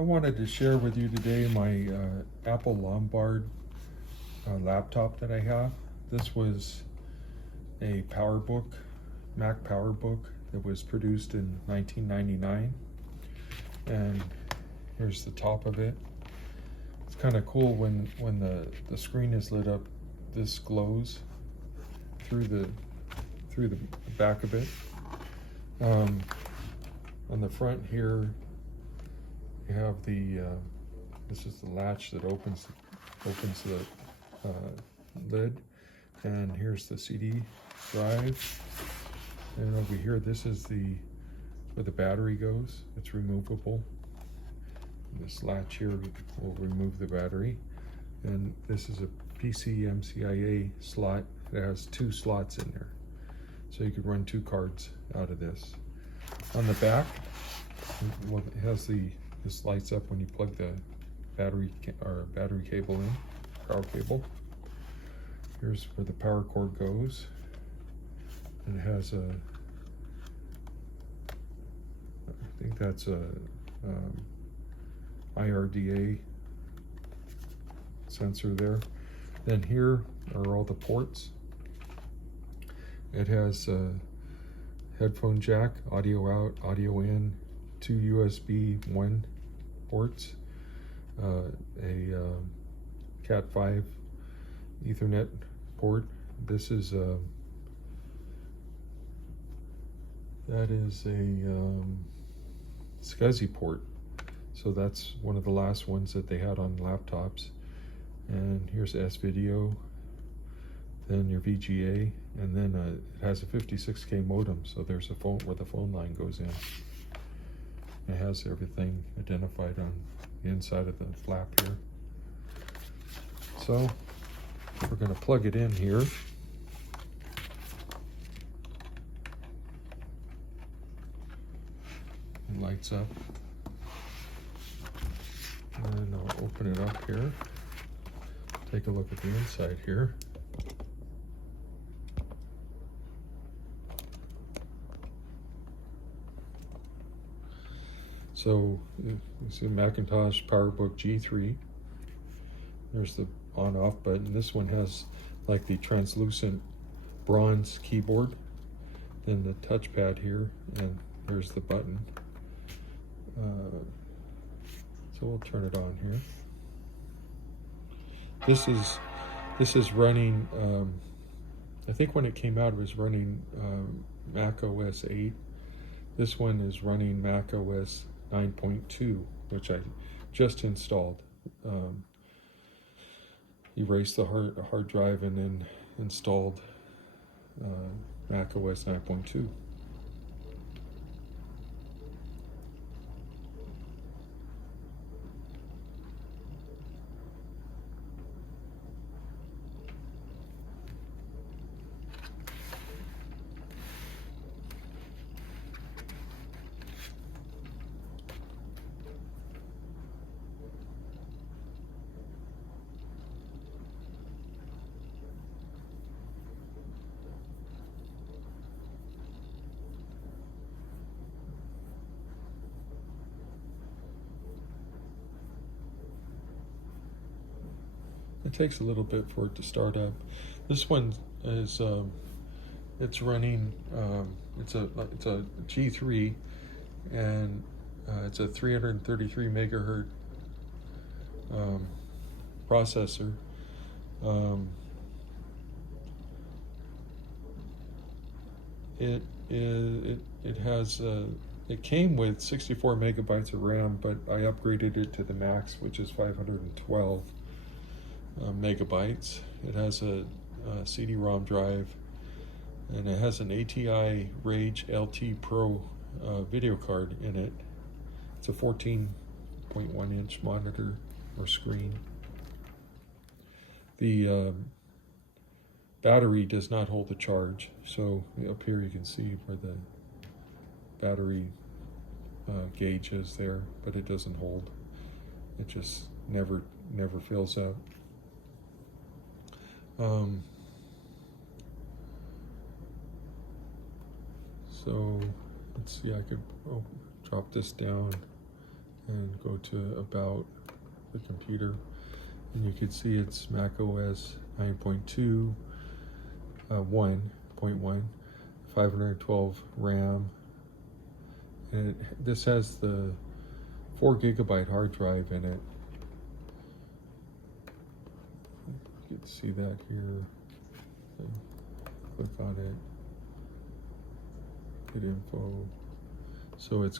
I wanted to share with you today my Apple Lombard laptop that I have. This was a PowerBook, Mac PowerBook that was produced in 1999. And here's the top of it. It's kind of cool when the screen is lit up, this glows through the back of it. On the front here, you have this is the latch that opens the lid, and here's the CD drive. And over here, this is where the battery goes. It's removable. This latch here will remove the battery. And this is a PCMCIA slot. It has 2 slots in there, so you could run 2 cards out of this. On the back, well, it has this lights up when you plug the battery cable in, power cable. Here's where the power cord goes, and it has I think that's a IRDA sensor there. Then here are all the ports. It has a headphone jack, audio out, audio in, 2 USB 1 ports, a Cat 5 Ethernet port. This is that is a SCSI port, so that's one of the last ones that they had on laptops. And here's S-Video, then your VGA, and then it has a 56K modem, so there's a phone where the phone line goes in. It has everything identified on the inside of the flap here. So we're going to plug it in here. It lights up. And I'll open it up here. Take a look at the inside here. So you see Macintosh PowerBook G3. There's the on-off button. This one has like the translucent bronze keyboard, then the touchpad here, and here's the button. So we'll turn it on here. This is running. I think when it came out, it was running Mac OS 8. This one is running Mac OS 9.2, which I just installed. Erased the hard drive and then installed Mac OS 9.2. It takes a little bit for it to start up. This one is it's running. It's a G3, and it's a 333 megahertz processor. It has it came with 64 megabytes of RAM, but I upgraded it to the max, which is 512 megabytes. It has a CD-ROM drive, and it has an ATI Rage LT Pro video card in it. It's a 14.1 inch monitor or screen. The battery does not hold the charge, so up here you can see where the battery gauge is there, but it doesn't hold. It just never fills up. So let's see, I could drop this down and go to about the computer, and you can see it's Mac OS 9.2, 1.1, 512 RAM, and this has the 4 gigabyte hard drive in it. You can see that here. Click on it. Get info. So it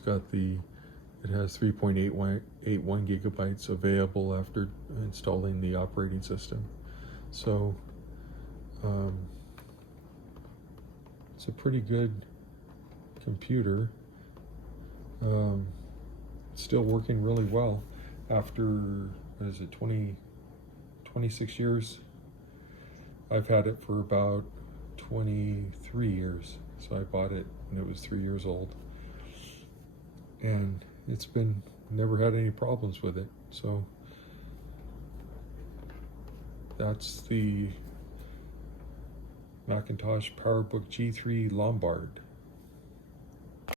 has 3.81 gigabytes available after installing the operating system. So it's a pretty good computer. Still working really well after, what is it, 26 years? I've had it for about 23 years. So I bought it when it was 3 years old. And it's never had any problems with it. So that's the Macintosh PowerBook G3 Lombard.